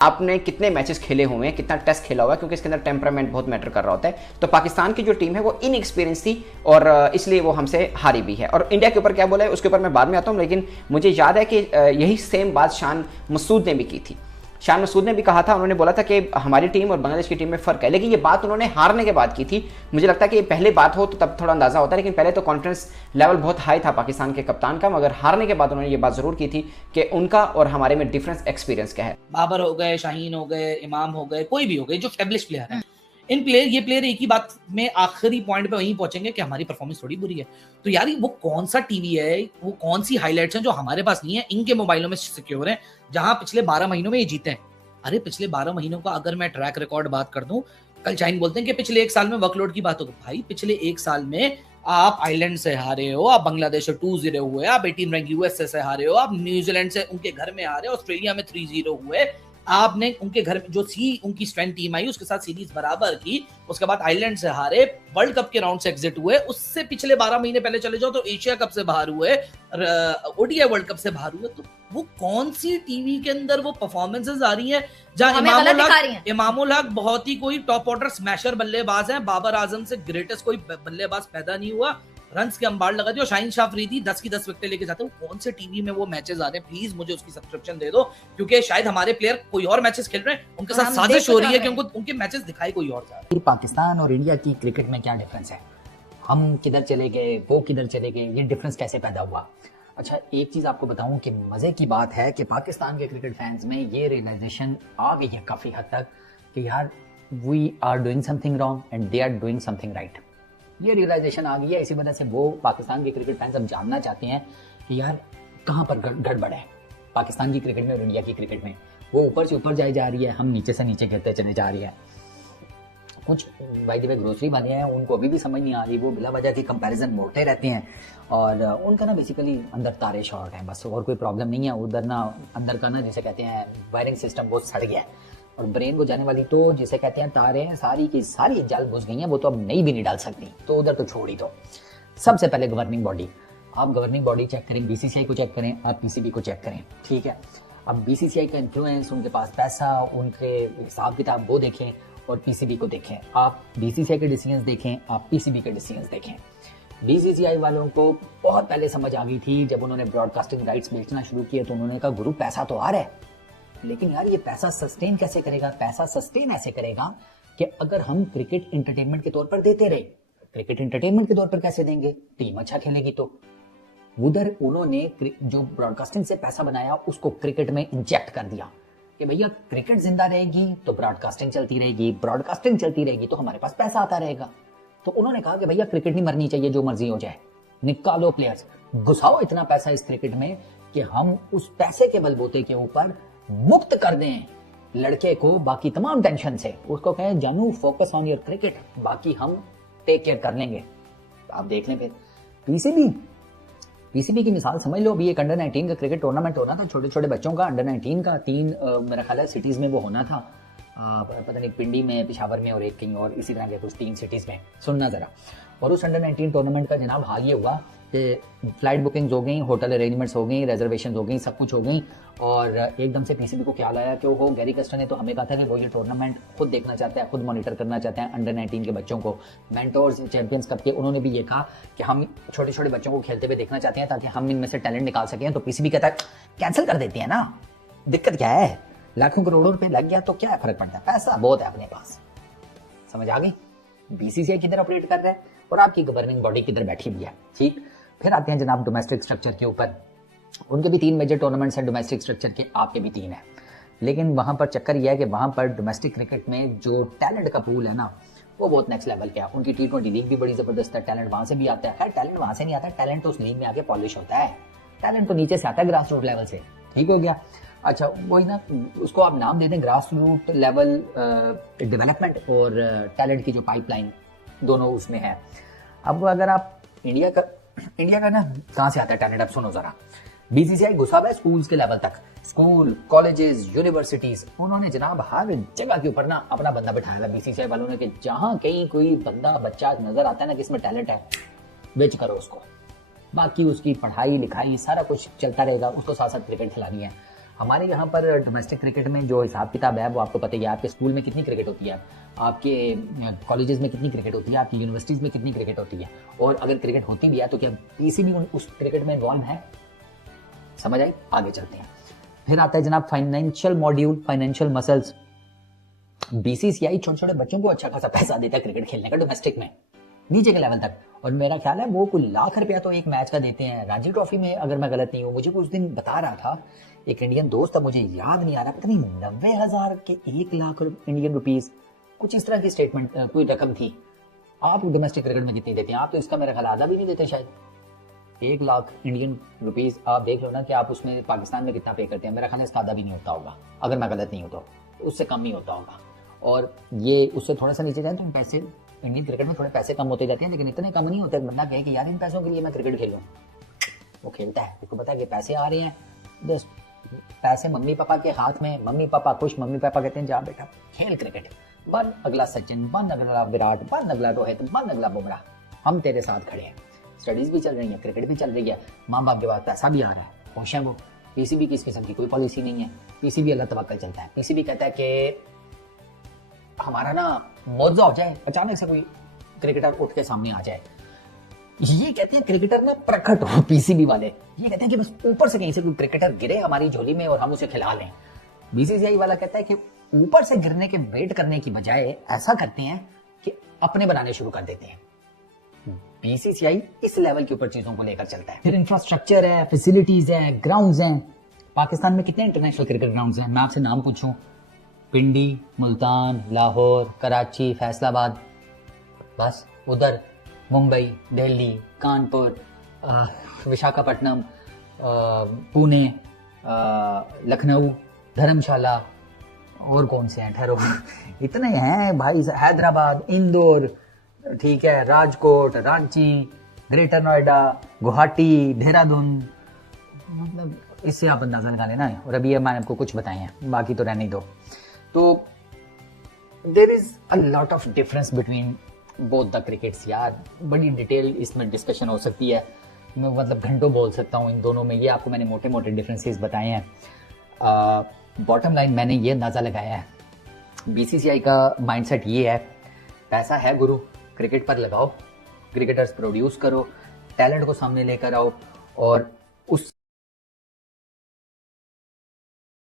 आपने कितने मैचेस खेले हुए हैं, कितना टेस्ट खेला हुआ है, क्योंकि इसके अंदर टेम्परामेंट बहुत मैटर कर रहा होता है। तो पाकिस्तान की जो टीम है वो इनएक्सपीरियंस थी और इसलिए वो हमसे हारी भी है। और इंडिया के ऊपर क्या बोला है उसके ऊपर मैं बाद में आता हूँ, लेकिन मुझे याद है कि यही सेम बात शान मसूद ने भी की थी। शान मसूद ने भी कहा था, उन्होंने बोला था कि हमारी टीम और बांग्लादेश की टीम में फ़र्क है, लेकिन ये बात उन्होंने हारने के बाद की थी। मुझे लगता है कि पहले बात हो तो तब थोड़ा अंदाज़ा होता है, लेकिन पहले तो कॉन्फिडेंस लेवल बहुत हाई था पाकिस्तान के कप्तान का, मगर हारने के बाद उन्होंने ये बात ज़रूर की थी कि उनका और हमारे में डिफरेंस एक्सपीरियंस क्या है। बाबर हो गए, शाहीन हो गए, इमाम हो गए, कोई भी हो गए जो एस्टेब्लिश प्लेयर है, ये प्लेयर एक ही बात में आखिरी पॉइंट पे वहीं पहुंचेंगे कि हमारी परफॉर्मेंस थोड़ी बुरी है। तो यार वो कौन सा टीवी है, वो कौन सी हाइलाइट्स हैं जो हमारे पास नहीं है, इनके मोबाइलों में सिक्योर है, जहां पिछले 12 महीनों में ये जीते हैं। अरे पिछले 12 महीनों का अगर मैं ट्रैक रिकॉर्ड बात कर दूं, कल शाहीन बोलते हैं कि पिछले एक साल में वर्कलोड की बात हो, भाई पिछले एक साल में आप आइलैंड से हारे हो, आप बांग्लादेश से 2-0 हुए, आप 18 रैंक यूएसए से हारे हो, आप न्यूजीलैंड से उनके घर में हारे, ऑस्ट्रेलिया में 3-0 हुए, आपने उनके घर में जो उनकी स्ट्रेंथ टीम आई उसके साथ सीरीज बराबर की, उसके बाद आइलैंड से हारे, वर्ल्ड कप के राउंड से एग्जिट हुए, उससे पिछले 12 महीने पहले चले जाओ तो एशिया कप से बाहर हुए, ओडीआई वर्ल्ड कप से बाहर हुए। तो वो कौन सी टीवी के अंदर वो परफॉर्मेंसेस आ रही हैं जहां इमामुल हक बहुत ही कोई टॉप ऑर्डर स्मैशर बल्लेबाज हैं, बाबर आजम से ग्रेटेस्ट कोई बल्लेबाज पैदा नहीं हुआ, रन्स के अंबार लगा दिया, शाहीन शाह अफरीदी 10 की 10 विकेटें लेके जाते हैं। कौन से टीवी में वो मैचेस आ रहे हैं? प्लीज मुझे उसकी सब्सक्रिप्शन दे दो, क्योंकि शायद हमारे प्लेयर कोई और मैचेस खेल रहे हैं, उनके साथ साजिश हो रही है कि उनको उनके मैचेस दिखाई कोई और जा रहा है। पाकिस्तान और इंडिया की क्रिकेट में क्या डिफरेंस है, हम किधर चले गए, वो किधर चले गए, ये डिफरेंस कैसे पैदा हुआ? अच्छा, एक चीज आपको बताऊं कि मजे की बात है कि पाकिस्तान के क्रिकेट फैंस में ये रियलाइजेशन आ गई है काफी हद तक कि यार we are doing something wrong and they are doing something right. ये रियलाइजेशन आ गई है, इसी वजह से वो पाकिस्तान के क्रिकेट फैंस अब जानना चाहते हैं कि यार कहाँ पर गड़बड़ है पाकिस्तान की क्रिकेट में और इंडिया की क्रिकेट में। वो ऊपर से ऊपर जाई जा रही है, हम नीचे से नीचे गिरते चले जा रही है। कुछ भाई द वे ग्रोसरी वाले हैं, उनको अभी भी समझ नहीं आ रही, वो बिला वजह की कंपैरिजन मोड़ते रहते हैं और उनका ना बेसिकली अंदर तारे शॉर्ट हैं बस, और कोई प्रॉब्लम नहीं है। उधर ना अंदर का ना जिसे कहते हैं वायरिंग सिस्टम वो सड़ गया है, और ब्रेन को जाने वाली तो जिसे कहते हैं तारे हैं सारी की सारी जल बुझ गई हैं, वो तो अब नई भी नहीं डाल सकती, तो उधर तो छोड़ ही दो। सबसे पहले गवर्निंग बॉडी, आप गवर्निंग बॉडी चेक करें, बीसीसीआई को चेक करें, आप पीसीबी को चेक करें, ठीक है। अब बीसीसीआई का इन्फ्लुएंस, उनके पास पैसा, उनके हिसाब किताब वो देखें और पीसीबी को देखें। आप बीसीसीआई के डिसीजंस देखें, आप पीसीबी के डिसीजंस देखें। बीसीसीआई वालों को बहुत पहले समझ आ गई थी, जब उन्होंने ब्रॉडकास्टिंग राइट्स बेचना शुरू किए तो उन्होंने कहा गुरु पैसा तो आ रहा है, लेकिन यार ये पैसा सस्टेन कैसे करेगा? पैसा सस्टेन ऐसे करेगा कि अगर हम क्रिकेट एंटरटेनमेंट के तौर पर देते रहे। क्रिकेट एंटरटेनमेंट के तौर पर कैसे देंगे? टीम अच्छा खेलेगी तो। उधर उन्होंने जो ब्रॉडकास्टिंग से पैसा बनाया उसको क्रिकेट में इंजेक्ट कर दिया कि भैया क्रिकेट जिंदा रहेगी तो ब्रॉडकास्टिंग चलती रहेगी, ब्रॉडकास्टिंग चलती रहेगी तो हमारे पास पैसा आता रहेगा। तो उन्होंने कहा कि भैया क्रिकेट नहीं मरनी चाहिए, जो मर्जी हो जाए, निकालो प्लेयर्स, घुसाओ इतना पैसा इस क्रिकेट में कि हम उस पैसे के बलबूते के ऊपर मुक्त कर दें लड़के को बाकी तमाम टेंशन से। उसको कहें जानू फोकस ऑन योर क्रिकेट, बाकी हम टेक केयर कर लेंगे। आप देख लें फिर पीसीबी की मिसाल समझ लो। अभी एक अंडर 19 का क्रिकेट टूर्नामेंट होना था, छोटे छोटे बच्चों का, अंडर 19 का 3 मेरा ख्याल है सिटीज में वो होना था, पता नहीं पिंडी में, पिशावर में और एक कहीं और इसी तरह के कुछ 3 सिटीज में, सुनना जरा। और उस अंडर 19 टूर्नामेंट का जनाब हाल ये हुआ कि फ्लाइट बुकिंग्स हो गई, होटल अरेंजमेंट्स हो गई, रिजर्वेशन हो गई, सब कुछ हो गई, और एकदम से पीसीबी को ख्याल आया कि वो गैरी कस्टर ने तो हमें कहा था कि वो ये टूर्नामेंट खुद देखना चाहते हैं, खुद मॉनिटर करना चाहते हैं अंडर 19 के बच्चों को। मेंटोर्स चैंपियंस कप के उन्होंने भी ये कहा कि हम छोटे छोटे बच्चों को खेलते हुए देखना चाहते हैं ताकि हम इनमें से टैलेंट निकाल सकें। तो पीसीबी कहता है कैंसिल कर देते हैं ना, दिक्कत क्या है, लाखों करोड़ों रुपए लग गया तो क्या फर्क पड़ता है, पैसा बहुत है अपने पास। समझ आ गई? बीसीसीआई किधर ऑपरेट कर रहा है और आपकी गवर्निंग बॉडी किधर बैठी हुई है, ठीक। फिर आते हैं जनाब डोमेस्टिक स्ट्रक्चर के ऊपर। उनके भी 3 मेजर टूर्नामेंट्स हैं डोमेस्टिक स्ट्रक्चर के, आपके भी 3 है, लेकिन वहां पर चक्कर यह है कि वहां पर डोमेस्टिक क्रिकेट में जो टैलेंट का पूल है ना वो बहुत नेक्स्ट लेवल पे है। उनकी T20 लीग भी बड़ी जबरदस्त है, टैलेंट वहां से भी आता है। खैर टैलेंट वहां से नहीं आता, टैलेंट तो उस लीग में आके पॉलिश होता है, टैलेंट तो नीचे से आता है ग्रास रूट लेवल से, ठीक हो गया। अच्छा वही ना, उसको आप नाम दे दें ग्रास रूट लेवल डेवलपमेंट और टैलेंट की जो पाइपलाइन दोनों उसमें है। अब अगर आप इंडिया का ना कहां से आता है टैलेंट, अब सुनो जरा। बीसीसीआई घुसा हुआ है स्कूल्स के लेवल तक, स्कूल, कॉलेजेस, यूनिवर्सिटीज, उन्होंने जनाब हर जगह के ऊपर ना अपना बंदा बैठाया है बीसीसीआई वालों ने कि जहां कहीं कोई बंदा बच्चा नजर आता है ना कि इसमें टैलेंट है, बेच करो उसको, बाकी उसकी पढ़ाई लिखाई सारा कुछ चलता रहेगा, उसको साथ साथ क्रिकेट खिलानी है। हमारे यहाँ पर डोमेस्टिक क्रिकेट में जो हिसाब किताब है वो आपको पता ही है। आपके स्कूल में कितनी क्रिकेट होती है, आपके कॉलेजेस में कितनी क्रिकेट होती है, आपकी यूनिवर्सिटीज़ में कितनी क्रिकेट होती है, और अगर क्रिकेट होती भी है तो क्या पीसीबी उस क्रिकेट में इन्वॉल्व है? समझ आई? आगे चलते हैं। फिर आता है जनाब financial module, financial muscles. BCCI छोटे छोटे बच्चों को अच्छा खासा पैसा देता है क्रिकेट खेलने का डोमेस्टिक में, नीचे के लेवल तक, और मेरा ख्याल है वो कुछ लाख रुपया तो एक मैच का देते हैं। रणजी ट्रॉफी में अगर मैं गलत नहीं हूँ, मुझे कुछ दिन बता रहा था एक इंडियन दोस्त, था मुझे याद नहीं आ रहा, पता नहीं 90,000 के 1 लाख इंडियन रुपीस, कुछ इस तरह की स्टेटमेंट कोई रकम थी। आप डोमेस्टिक क्रिकेट में कितनी देते हैं? आप तो इसका मेरा ख्याल आधा भी नहीं देते शायद। 1 लाख इंडियन रुपीस आप देख लो ना कि आप उसमें पाकिस्तान में कितना पे करते हैं। मेरा ख्याल इसका आधा भी नहीं होता होगा, अगर मैं गलत नहीं हूँ तो उससे कम ही होता होगा। और ये उससे थोड़ा सा नीचे जाए तो पैसे इंडियन क्रिकेट में थोड़े पैसे कम होते जाते हैं, लेकिन इतने कम नहीं होते। बंदा कहे कि यार इन पैसों के लिए मैं क्रिकेट खेलूं, वो खेलता है, उसको पता है कि पैसे आ रहे हैं, बस पैसे मम्मी पापा के हाथ में, मम्मी पापा खुश, मम्मी पापा कहते हैं जा बेटा खेल क्रिकेट, बन अगला सचिन, बन अगला विराट, बन अगला रोहित, बन अगला बुमराह, हम तेरे साथ खड़े हैं। स्टडीज भी चल रही है, क्रिकेट भी चल रही है, माँ बाप के पास पैसा भी आ रहा है, खुश है वो। पीसीबी की इस किस्म की कोई पॉलिसी नहीं है। पीसीबी अल्लाह तवक्कल चलता है। पीसीबी कहता है कि हमारा ना मुआवजा हो जाए, अचानक से कोई क्रिकेटर उठ के सामने आ जाए। ये कहते हैं क्रिकेटर ना प्रकट हो, पीसीबी वाले ये कहते हैं कि बस ऊपर से कहीं से कोई क्रिकेटर गिरे हमारी झोली में और हम उसे खिला लें। बीसीसीआई वाला कहता है कि ऊपर से गिरने के वेट करने की बजाय ऐसा करते हैं कि अपने बनाने शुरू कर देते हैं। बीसीसीआई इस लेवल के ऊपर चीजों को लेकर चलता है। फिर इंफ्रास्ट्रक्चर है, फैसिलिटीज है, ग्राउंड्स हैं। पाकिस्तान में कितने इंटरनेशनल क्रिकेट ग्राउंड्स हैं? मैं आपसे नाम पूछूं, पिंडी, मुल्तान, लाहौर, कराची, फैसलाबाद, बस उधर मुंबई, दिल्ली, कानपुर, विशाखापट्टनम, पुणे, लखनऊ, धर्मशाला, और कौन से हैं ठहरो इतने हैं भाई, हैदराबाद, इंदौर, ठीक है, राजकोट, रांची, ग्रेटर नोएडा, गुवाहाटी, देहरादून, मतलब इससे आप अंदाजा लगा लेना है। और अभी मैंने आपको कुछ बताए हैं, बाकी तो रहने दो। तो there is a lot of difference between both the crickets यार। बड़ी डिटेल इसमें डिस्कशन हो सकती है, मैं मतलब घंटों बोल सकता हूँ इन दोनों में। ये आपको मैंने मोटे मोटे डिफरेंसेस बताए हैं। बॉटम लाइन मैंने ये अंदाज़ा लगाया है, बीसीसीआई का माइंडसेट ये है, पैसा है गुरु, क्रिकेट पर लगाओ, क्रिकेटर्स प्रोड्यूस करो, टैलेंट को सामने लेकर आओ, और